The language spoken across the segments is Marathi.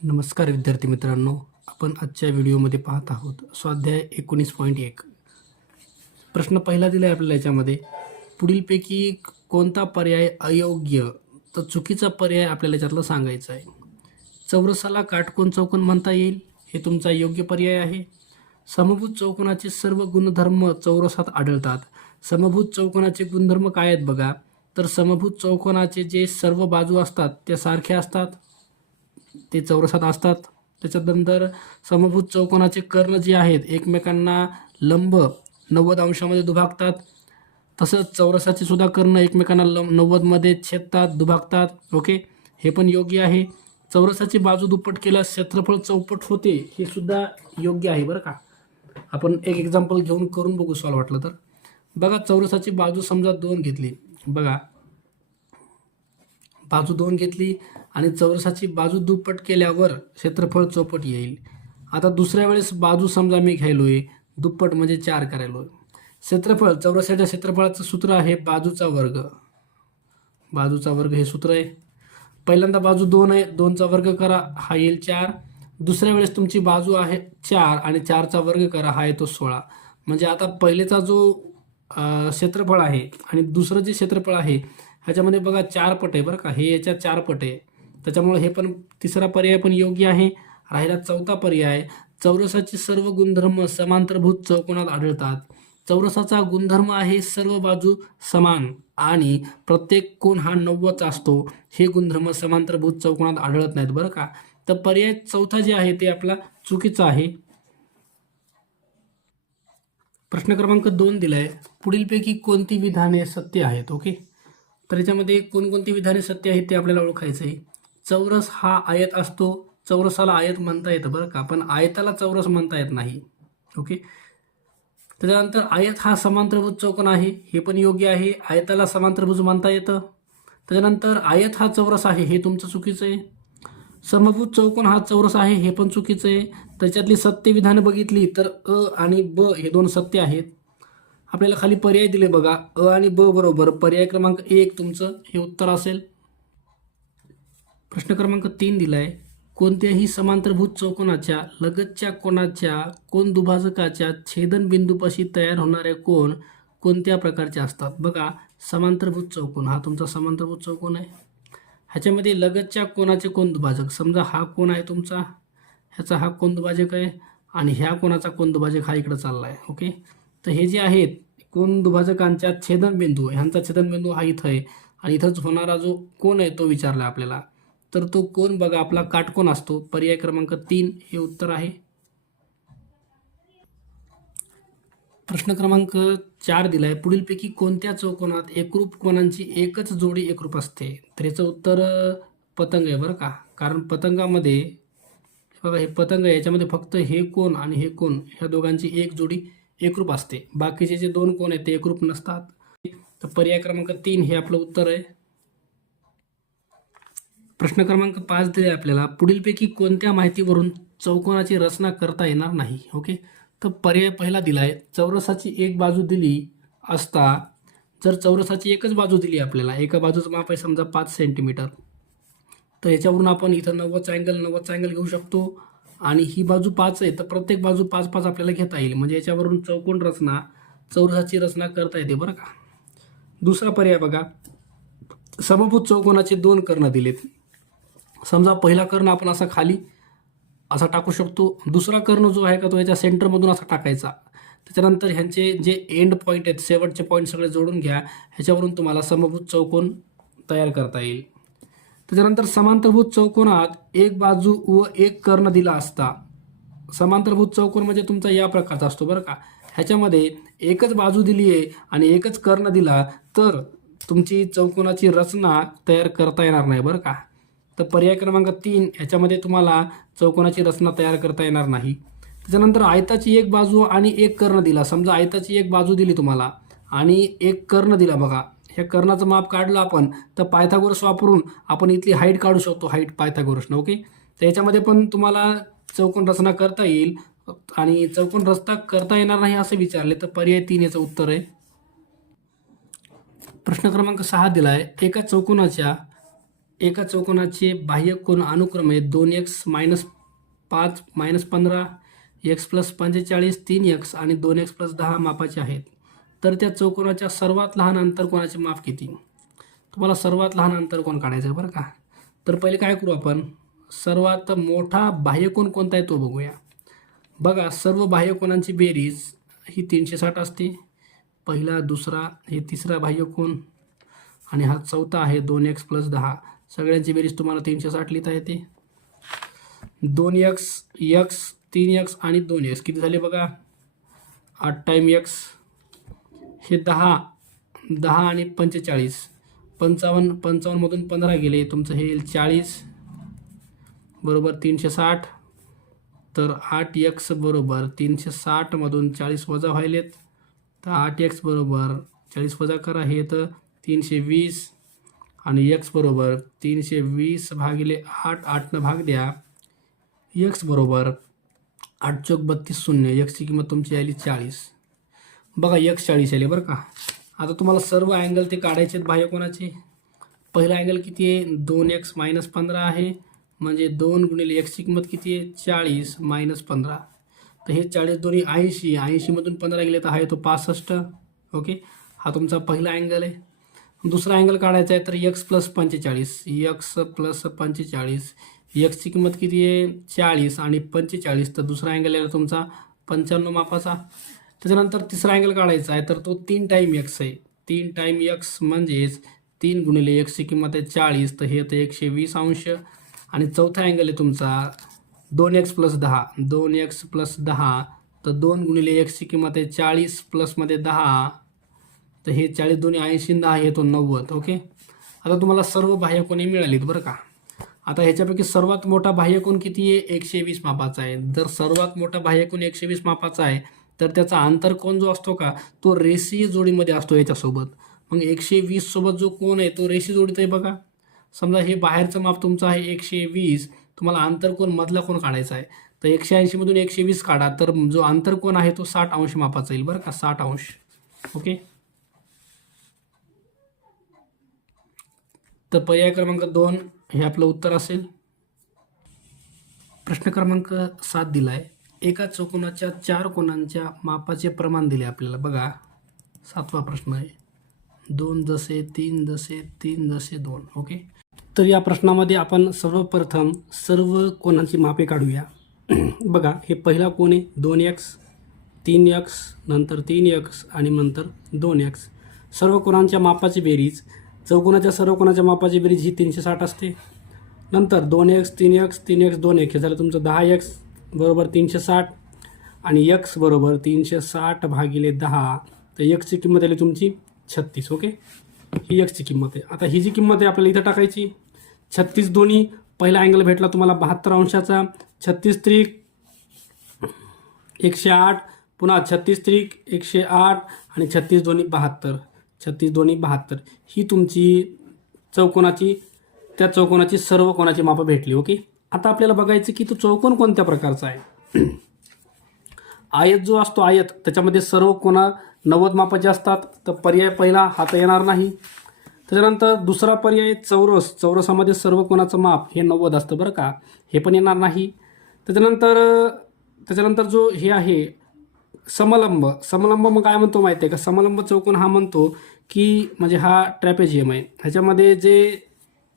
नमस्कार विद्यार्थी मित्रांनो, आपण आजच्या व्हिडिओमध्ये पाहत आहोत स्वाध्याय 19.1. प्रश्न पहिला दिला आहे आपल्याला. याच्यामध्ये पुढीलपैकी कोणता पर्याय अयोग्य तर चुकीचा पर्याय आपल्याला याच्यातला सांगायचा आहे. चौरसाला काटकोन चौकोन म्हणता येईल, हे तुमचा योग्य पर्याय आहे. समभुज चौकोनाचे सर्व गुणधर्म चौरसात आढळतात. समभुज चौकोनाचे गुणधर्म काय आहेत बघा, तर समभुज चौकोनाचे जे सर्व बाजू असतात त्या सारख्या असतात, ते चौरसात असतात. त्याच्यानंतर समभुज चौकोनाचे कर्ण जे आहेत एकमेकांना लंब 90 अंशामध्ये दुभागतात. तसंच चौरसाचे सुद्धा कर्ण एकमेकांना 90मध्ये छेदतात, दुभागतात. ओके, हे पण योग्य आहे. चौरसाची बाजू दुप्पट केल्यास क्षेत्रफळ चौपट होते, हे सुद्धा योग्य आहे बरं का. आपण एक एक्झाम्पल घेऊन करून बघू सॉल्व वाटलं तर. बघा, चौरसाची बाजू समजा 2 घेतली. बघा, बाजू 2 घेतली आणि चौरसाची बाजू दुप्पट केल्यावर क्षेत्रफळ चौपट येईल. आता दुसऱ्या वेळेस बाजू समजा मी घ्यायलोय दुप्पट, म्हणजे 4 करायलोय. क्षेत्रफळ, चौरसाच्या क्षेत्रफळाचं सूत्र आहे बाजूचा वर्ग. बाजूचा वर्ग हे सूत्र आहे. पहिल्यांदा बाजू 2 आहे, 2चा वर्ग करा, हा येईल 4. दुसऱ्या वेळेस तुमची बाजू आहे 4 आणि 4चा वर्ग करा, हा येतो 16. म्हणजे आता पहिलेचा जो क्षेत्रफळ आहे आणि दुसरं जे क्षेत्रफळ आहे ह्याच्यामध्ये बघा 4 पट आहे बरं का, हे याच्या 4 पट आहे. त्याच्यामुळे हे पण तिसरा पर्याय पण योग्य आहे. राहिला चौथा पर्याय, चौरसाचे सर्व गुणधर्म समांतरभुज चौकोनात आढळतात. चौरसाचा गुणधर्म आहे सर्व बाजू समान आणि प्रत्येक कोन हा 90चा असतो. हे गुणधर्म समांतरभुज चौकोनात आढळत नाहीत बरं का. तर पर्याय चौथा जे आहे ते आपला चुकीचा आहे. प्रश्न क्रमांक 2 दिलाय, पुढीलपैकी कोणती विधाने सत्य आहेत. ओके, तर याच्यामध्ये कोणकोणती विधाने सत्य आहेत ते आपल्याला ओळखायचं आहे. चौरस हा आयत असतो, चौरसाला आयत म्हणता येतं बरं का, पण आयताला चौरस म्हणता येत नाही. ओके, त्याच्यानंतर आयत हा समांतरभुज चौकोन आहे, हे पण योग्य आहे. आयताला समांतरभुज म्हणता येतं. त्याच्यानंतर आयत हा चौरस आहे, हे तुमचं चुकीचं आहे. समभुज चौकोन हा चौरस आहे, हे पण चुकीचं आहे. त्याच्यातली सत्य विधानं बघितली तर अ आणि ब हे 2 सत्य आहेत. आपल्याला खाली पर्याय दिले बघा, अ आणि ब बरोबर पर्याय क्रमांक 1 तुमचं हे उत्तर असेल. प्रश्न क्रमांक 3 दिलाय, कोणत्याही समांतरभुज चौकोनाच्या लगतच्या कोनाच्या कोन दुभाजकाच्या छेदनबिंदूपाशी तयार होणारे कोन कोणत्या प्रकारचे असतात. बघा, समांतरभुज चौकोन हा तुमचा समांतरभुज चौकोन आहे. ह्याच्यामध्ये लगतच्या कोनाचे कोन दुभाजक, समजा हा कोन आहे तुमचा, ह्याचा हा कोन दुभाजक आहे आणि ह्या कोनाचा कोन दुभाजक हा इकडे चालला आहे. ओके, तर हे जे आहेत कोन दुभाजकांच्या छेदनबिंदू, ह्यांचा छेदनबिंदू हा इथं आहे आणि इथंच होणारा जो कोन आहे तो विचारला आपल्याला. तर तो कोन बघा आपला काटकोन असतो. पर्याय क्रमांक 3 हे उत्तर आहे. प्रश्न क्रमांक 4 दिलाय, पुढीलपैकी कोणत्या चौकोनात एकरूप कोनांची एकच जोडी एकरूप असते. तर याचं उत्तर पतंग आहे बरं का. कारण पतंगामध्ये बघा, हे पतंग आहे, याच्यामध्ये फक्त हे कोन आणि हे कोन ह्या दोघांची एक जोडी एकरूप असते. बाकीचे जे 2 कोन आहेत ते एकरूप नसतात. तर पर्याय क्रमांक 3 हे आपलं उत्तर आहे. प्रश्न क्रमांक 5 दिले आपल्याला, पुढीलपैकी कोणत्या माहितीवरून चौकोनाची रचना करता येणार नाही. ओके, तर पर्याय पहिला दिलाय, चौरसाची एक बाजू दिली असता, जर चौरसाची एकच बाजू दिली आपल्याला, एका बाजूचं माप आहे समजा 5 सेंटीमीटर, तर याच्यावरून आपण इथं 90चा अँगल घेऊ शकतो आणि ही बाजू 5 आहे, तर प्रत्येक बाजू 5-5 आपल्याला घेता येईल. म्हणजे याच्यावरून चौकोन रचना, चौरसाची रचना करता येते बरं का. दुसरा पर्याय बघा, समभुज चौकोनाचे 2 कर्ण दिलेत. समजा पहिला कर्ण आपण असा खाली असा टाकू शकतो, दुसरा कर्ण जो आहे का तो याच्या सेंटरमधून असा टाकायचा. त्याच्यानंतर ह्यांचे जे एंड पॉईंट आहेत, शेवटचे पॉईंट सगळे जोडून घ्या, ह्याच्यावरून तुम्हाला समभुज चौकोन तयार करता येईल. त्याच्यानंतर समांतरभुज चौकोनात एक बाजू व एक कर्ण दिला असता. समांतरभुज चौकोन म्हणजे तुमचा या प्रकारचा असतो बरं का. ह्याच्यामध्ये एकच बाजू दिली आहे आणि एकच कर्ण दिला तर तुमची चौकोनाची रचना तयार करता येणार नाही बरं का. तर पर्याय क्रमांक 3 ह्याच्यामध्ये तुम्हाला चौकोनाची रचना तयार करता येणार नाही. त्याच्यानंतर आयताची एक बाजू आणि एक कर्ण दिला. समजा आयताची एक बाजू दिली तुम्हाला आणि एक कर्ण दिला. बघा, ह्या कर्णाचं माप काढलं आपण तर पायथागोरस वापरून आपण इथली हाईट काढू शकतो, हाईट पायथागोरसनं. ओके, तर याच्यामध्ये पण तुम्हाला चौकोन रचना करता येईल आणि चौकोन रचना करता येणार नाही असं विचारले तर पर्याय 3 याचं उत्तर आहे. प्रश्न क्रमांक 6 दिलाय, एका चौकोनाच्या एका चौकोनाचे बाह्य कोन अनुक्रमे 2x minus 5 minus 15 x plus 45 3x आणि 2x प्लस 10 मापाचे आहेत, तर त्या चौकोनाच्या सर्वात लहान अंतरकोनाचे माप किती? तुम्हाला सर्वात लहान अंतरकोन काढायचं आहे बरं का. तर पहिले काय करू आपण, सर्वात मोठा बाह्यकोन कोणता आहे तो बघूया. बघा, सर्व बाह्यकोनांची बेरीज ही 360 असते. पहिला, दुसरा, हे तिसरा बाह्यकोन आणि हा चौथा आहे 2x प्लस 10. सगळ्यांची बेरीज तुम्हाला 360 लिहिता येते. 2x, x, 3x आणि 2x किती झाले बघा, 8 टाईम x, हे 10 आणि 45, 55 मधून 15 गेले, तुमचं हे येईल 40 बरोबर 360. तर 8x बरोबर 360 मधून 40 वजा व्हायलेत, तर 8x बरोबर 40 वजा करा, हे तर 320 आणि x बरोबर 320 भागिले 8, 8 भाग द्या, x बरोबर 8 चौक 32 शून्य, x ची किंमत तुमची आली 40. बघा x 40 आले बरं का. आता तुम्हाला सर्व अँगल ते काढायचे आहेत बाह्यकोनाचे. पहिला अँगल किती आहे, 2x मायनस 15 आहे, म्हणजे 2 गुणिले x ची किंमत किती आहे, 40 मायनस 15. तर हे 40 दोन्ही 80, 80 मधून 15 गेले तर आहे तो 65. ओके, हा तुमचा पहिला अँगल आहे. दुसरा अँगल काढायचा आहे तर x plus 45, x plus 45, x ची किंमत किती आहे 40 आणि 45, तर दुसरा अँगल यायला तुमचा 95 मापाचा. त्याच्यानंतर तिसरा अँगल काढायचा आहे तर तो 3 टाईम x आहे, 3 टाईम x म्हणजेच 3 गुणिले x ची किंमत आहे 40, तर हे तर 120 अंश. आणि चौथा अँगल आहे तुमचा 2x प्लस 10, 2x प्लस 10, तर 2 गुणिले x ची किंमत आहे 40 प्लसमध्ये 10, तर हे 40 दोन्ही 80 10 हे तो 90. ओके, आता तुम्हाला सर्व बाह्यकोने मिळालीत बरं का. आता ह्याच्यापैकी सर्वात मोठा बाह्यकोन किती आहे, 120 मापाचा आहे. जर सर्वात मोठा बाह्यकोन 120 मापाचा आहे तर त्याचा आंतरकोन जो असतो का तो रेषीय जोडीमध्ये असतो याच्यासोबत. मग 120 सोबत जो कोन आहे तो रेषीय जोडीत आहे बघा. समजा हे बाहेरचं माप तुमचं आहे 120, तुम्हाला आंतरकोन मधला कोन काढायचा आहे, तर 180 मधून 120 काढा, तर जो आंतरकोन आहे तो 60 अंश मापाचा येईल बरं का, 60 अंश. ओके, तर पर्याय क्रमांक 2 हे आपलं उत्तर असेल. प्रश्न क्रमांक 7 दिला आहे, एका चौकोनाच्या 4 कोनांच्या मापाचे प्रमाण दिले आपल्याला. बघा 7वा प्रश्न आहे, 2 जसे 3 जसे 3 जसे 2. ओके, तर या प्रश्नामध्ये आपण सर्वप्रथम सर्व कोनांची मापे काढूया. बघा, हे पहिला कोन आहे 2x, 3x, नंतर 3x आणि नंतर 2x. सर्व कोनांच्या मापाची बेरीज, चौकोनाच्या सर्व कोनाच्या मापाची बेरीज ही 360 असते. नंतर 2x, 3x, 3x, 2x हे झालं तुमचं 10x बरोबर 360 आणि x बरोबर 360 भागिले 10, तर x ची किंमत आली तुमची 36. ओके, ही x ची किंमत आहे. आता ही जी किंमत आहे आपल्याला इथं टाकायची. 36 दोन्ही, पहिला अँगल भेटला तुम्हाला 72 अंशाचा, 36 त्रिक 108, पुन्हा 36 त्रिक 108 आणि 36 दोन्ही 72, 36 दोन्ही 72. ही तुमची चौकोनाची, त्या चौकोनाची सर्व कोनाची मापं भेटली. ओके, आता आपल्याला बघायचं की तो चौकोन कोणत्या प्रकारचा आहे. आयत जो असतो आयत, त्याच्यामध्ये सर्व कोना 90 मापाचे असतात, तर पर्याय पहिला हा तर येणार नाही. त्याच्यानंतर दुसरा पर्याय चौरस, चौरसामध्ये सर्व कोनाचं माप हे 90 असतं बरं का, हे पण येणार नाही. त्याच्यानंतर जो हे आहे समलंब, समलंब मग काय म्हणतो माहिती आहे का, समलंब चौकोन हा म्हणतो की म्हणजे हा ट्रॅपेझियम आहे, ह्याच्यामध्ये जे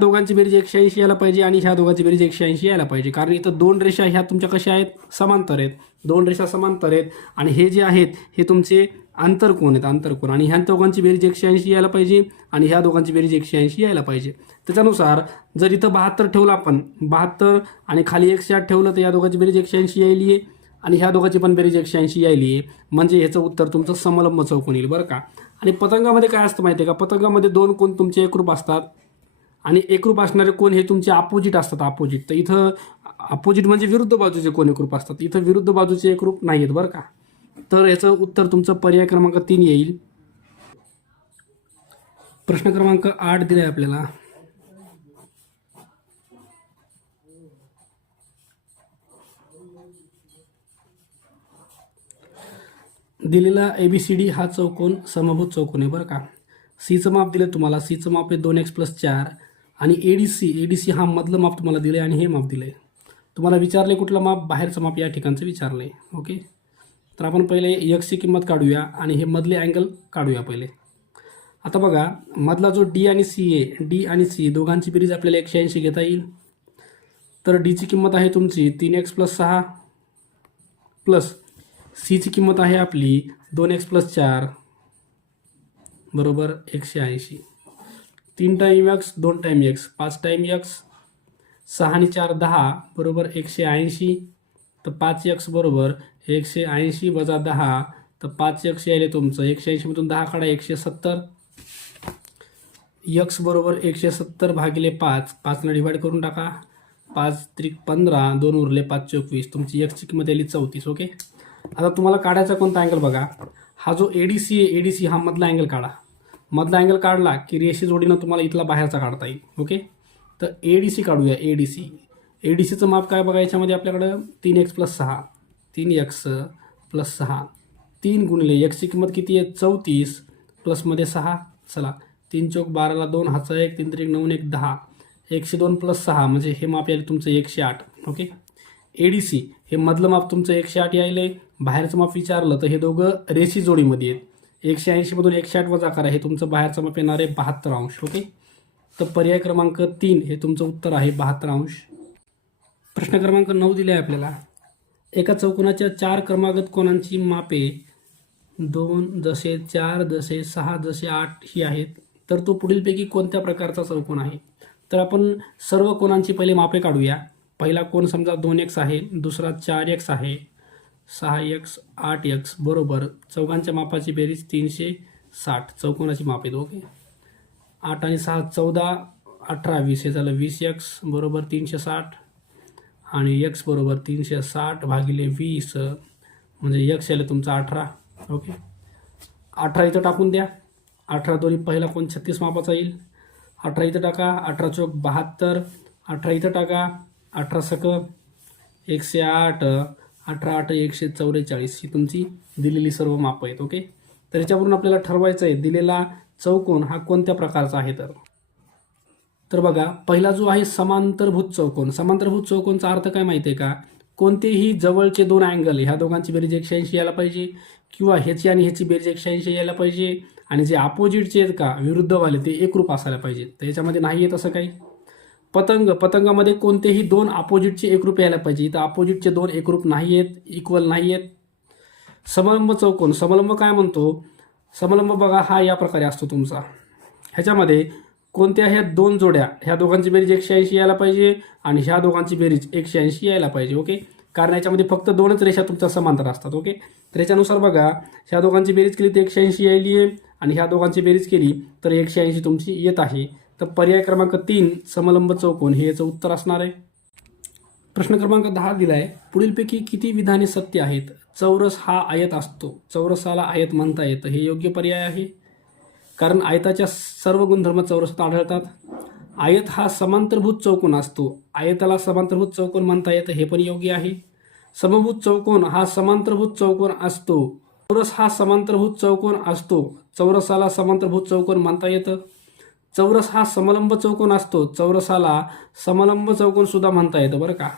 दोघांची बेरीज 180 यायला पाहिजे आणि ह्या दोघांची बेरीज 180 यायला पाहिजे, कारण इथं 2 रेषा ह्या तुमच्या कशा आहेत, समांतर आहेत, 2 रेषा समांतर आहेत आणि हे जे आहेत हे तुमचे आंतरकोन आहेत, आंतरकोन, आणि ह्या दोघांची बेरीज 180 यायला पाहिजे आणि ह्या दोघांची बेरीज 180 यायला पाहिजे. त्याच्यानुसार जर इथं 72 ठेवलं आपण, 72 आणि खाली 108 ठेवलं, तर या दोघांची बेरीज 180 यायली आहे आणि ह्या दोघांची पण बेरीज 180 यायली आहे, म्हणजे ह्याचं उत्तर तुमचं समलंब चौकोन येईल बरं का. आणि पतंगामध्ये काय असतं माहिती आहे का, पतंगामध्ये 2 कोन तुमचे एकरूप असतात आणि एकरूप असणारे कोन हे तुमचे अपोजिट असतात, अपोजिट. तर इथं अपोजिट म्हणजे विरुद्ध बाजूचे कोन एकरूप असतात, इथं विरुद्ध बाजूचे एकरूप नाही आहेत बरं का. तर याचं उत्तर तुमचं पर्याय क्रमांक 3 येईल. प्रश्न क्रमांक 8 दिलाय आपल्याला, दिलेला ABCD हा चौकोन समभुज चौकोन आहे बरं का. सीचं माप दिलं तुम्हाला, सीचं माप आहे 2x प्लस 4 आणि एडीसी हा मधलं माप तुम्हाला दिलं आहे आणि हे माप दिलं आहे. तुम्हाला विचारले कुठलं माप, बाहेरचं माप या ठिकाणचं विचारलं आहे. ओके, तर आपण पहिले एक्सची किंमत काढूया आणि हे मधले अँगल काढूया पहिले. आता बघा, मधला जो डी आणि सी आहे, डी आणि सी दोघांची बेरीज आपल्याला 180 घेता येईल. तर डीची किंमत आहे तुमची 3x + 6 प्लस सीची किंमत आहे आपली 2x + 4 बरोबर 180. 3 time x 2 time x 5 time x 6 आणि 4 10 बरोबर 180. तर 5x बरोबर 180 वजा 10, तर 5x यायले तुमचं 180 मधून 10 काढा 170. x बरोबर 170 भागिले 5, 5ने डिवाइड करून टाका. 5 त्रिक 15, 2 उरले 5 × 24. तुमची x ची किंमत आली 34. ओके, आता तुम्हाला काढायचा कोणता अँगल बघा. हा जो एडीसी आहे, एडीसी हा मधला अँगल काढा. मधला अँगल काढला की रेषे जोडीनं तुम्हाला इथला बाहेरचा काढता येईल. ओके, तर एडीसी काढूया. एडीसीचं माप काय बघा, याच्यामध्ये आपल्याकडं 3x + 6, 3x + 6, 3 गुणिले x ची किंमत किती आहे 34 प्लसमध्ये 6. चला 3 × 4 12ला 2 हाचा 1, 3 त्रिक 9 1 10, 102 + 6 म्हणजे हे माप यायला तुमचं 108. ओके, एडीसी हे मधलं माप तुमचं 108 यायले. बाहेरचं माप विचारलं तर हे दोघं रेषी जोडीमध्ये आहेत. 180 मधून 108 वजा करा, हे तुमचं बाहेरचं माप येणार आहे 72 अंश. ओके, तर पर्याय क्रमांक 3 हे तुमचं उत्तर आहे 72 अंश. प्रश्न क्रमांक 9 दिले आहे आपल्याला. एका चौकोनाच्या 4 क्रमागत कोणांची मापे 2 जसे 4 जसे 6 जसे 8 ही आहेत, तर तो पुढीलपैकी कोणत्या प्रकारचा चौकोन आहे. तर आपण सर्व कोणांची पहिले मापे काढूया. पहिला कोण समजा 2x आहे, दुसरा 4x आहे, 6x 8x बरोबर चौघांच्या मापाची बेरीज 360 चौकोनाची माप आहेत. ओके, 8 आणि 6 14, 18 20 हे झालं 20x बरोबर 360 आणि x बरोबर 360 भागिले 20 म्हणजे x यायला तुमचा 18. ओके, 18 इथं टाकून द्या. 18 दोन्ही पहिला कोण 36 मापाचा येईल. 18 इथं टाका. 18 चौक 72, 18 इथं टाका. 18 सक 108, 18 8 144 ही तुमची दिलेली सर्व मापं आहेत. ओके, तर याच्यावरून आपल्याला ठरवायचं आहे दिलेला चौकोन हा कोणत्या प्रकारचा आहे. तर बघा, पहिला जो आहे समांतरभुज चौकोन. समांतरभुज चौकोनचा अर्थ काय माहिती आहे का, कोणतेही जवळचे दोन अँगल ह्या दोघांची बेरीज 180 यायला पाहिजे, किंवा ह्याची आणि ह्याची बेरीज 180 यायला पाहिजे, आणि जे अपोजिटचे आहेत का विरुद्धवाले ते एकरूप असायला पाहिजे. तर याच्यामध्ये नाही आहे तसं काही. पतंगामध्ये कोणतेही दोन अपोजिटचे एकरूप यायला पाहिजे. इथं अपोजिटचे दोन एकरूप नाही आहेत, इक्वल नाही आहेत. समलंब चौकोन, समलंब काय म्हणतो, समलंब बघा हा या प्रकारे असतो तुमचा. ह्याच्यामध्ये कोणत्या ह्या दोन जोड्या, ह्या दोघांची बेरीज 180 यायला पाहिजे आणि ह्या दोघांची बेरीज 180 यायला पाहिजे. ओके, कारण याच्यामध्ये फक्त दोनच रेषा तुमच्या समांतर असतात. ओके, तर याच्यानुसार बघा, ह्या दोघांची बेरीज केली तर 180 यायली आहे आणि ह्या दोघांची बेरीज केली तर 180 तुमची येत आहे. तर पर्याय क्रमांक 3 समलंब चौकोन हे याचं उत्तर असणार आहे. प्रश्न क्रमांक 10 दिला आहे. पुढीलपैकी किती विधाने सत्य आहेत. चौरस हा आयत असतो, चौरसाला आयत म्हणता येतं, हे योग्य पर्याय आहे, कारण आयताच्या सर्व गुणधर्म चौरसात आढळतात. आयत हा समांतरभुज चौकोन असतो, आयताला समांतरभुज चौकोन म्हणता येतं, हे पण योग्य आहे. समभुज चौकोन हा समांतरभुज चौकोन असतो, चौरस हा समांतरभुज चौकोन असतो, चौरसाला समांतरभुज चौकोन म्हणता येतं. चौरस हा समलंब चौकोन असतो, चौरसाला समलंब चौकोन सुद्धा म्हणता येतं बरं का.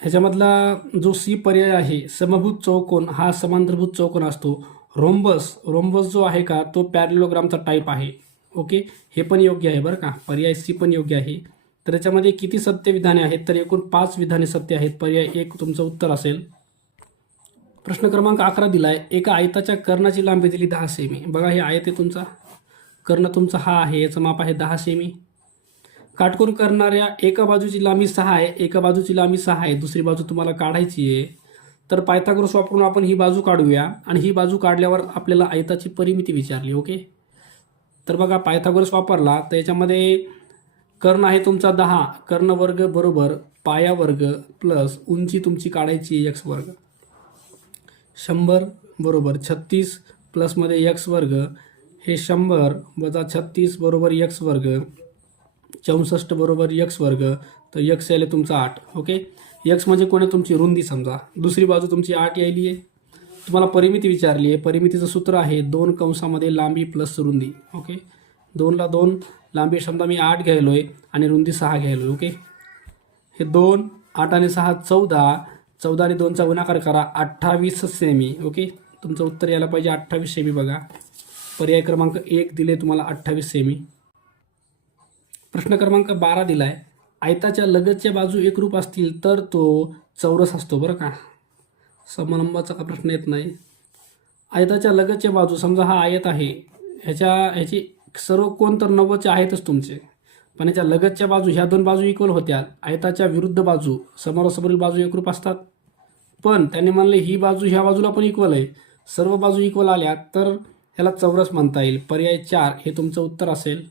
ह्याच्यामधला जो सी पर्याय आहे, समभुज चौकोन हा समांतरभुज चौकोन असतो. रोम्बस जो आहे का तो पॅरलोग्रामचा टाईप आहे. ओके, हे पण योग्य आहे बरं का, पर्याय सी पण योग्य आहे. तर याच्यामध्ये किती सत्य विधाने आहेत, तर एकूण 5 विधाने सत्य आहेत. पर्याय 1 तुमचं उत्तर असेल. प्रश्न क्रमांक 11 दिला आहे. एका आयताच्या कर्णाची लांबी दिली 10 सेमी. बघा, हे आयत आहे तुमचा, कर्ण तुमचा हा आहे, याचं माप आहे 10 सेमी. काटकोन करणाऱ्या एका बाजूची लांबी 6 आहे, एका बाजूची लांबी 6 आहे, दुसरी बाजू तुम्हाला काढायची आहे. तर पायथागोरस वापरून आपण ही बाजू काढूया आणि ही बाजू काढल्यावर आपल्याला आयताची परिमिती विचारली. ओके, तर बघा पायथागोरस वापरला तर याच्यामध्ये कर्ण आहे तुमचा 10, कर्ण वर्ग बरोबर पाया वर्ग प्लस उंची तुमची काढायची x वर्ग, 100 बरोबर 36 प्लसमध्ये x वर्ग, हे 100 वजा 36 बरोबर x वर्ग, 64 बरोबर x वर्ग, तर x यायला तुमचा 8. ओके, x म्हणजे कोणी तुमची रुंदी समजा, दुसरी बाजू तुमची 8 यायली आहे. तुम्हाला परिमिती विचारली आहे, परिमितीचं सूत्र आहे 2 कंसामध्ये लांबी प्लस रुंदी. ओके, 2ला 2 लांबी समजा मी 8 घ्यायलो आहे आणि रुंदी 6 घ्यायलो आहे. ओके, हे 2 8 आणि 6 14, 14 आणि 2चा गुणाकार करा 28 सेमी. ओके, तुमचं उत्तर यायला पाहिजे 28 सेमी. बघा पर्याय क्रमांक 1 दिले तुम्हाला 28 सेमी. प्रश्न क्रमांक 12 दिलाय, आयताच्या लगतच्या बाजू एकरूप असतील तर तो चौरस असतो. बरं का, समलंबाचा का प्रश्न येत नाही. आयताच्या लगतच्या बाजू, समजा हा आयत आहे, ह्याची सर्व कोण तर 90चे आहेतच तुमचे, पण ह्याच्या लगतच्या बाजू ह्या 2 बाजू इक्वल होत्या. आयताच्या विरुद्ध बाजू समोरासमोरील बाजू एकरूप असतात, पण त्यांनी म्हणले ही बाजू ह्या बाजूला पण इक्वल आहे. सर्व बाजू इक्वल आल्या तर ह्याला चौरस म्हणता येईल. पर्याय 4 हे तुमचं उत्तर असेल.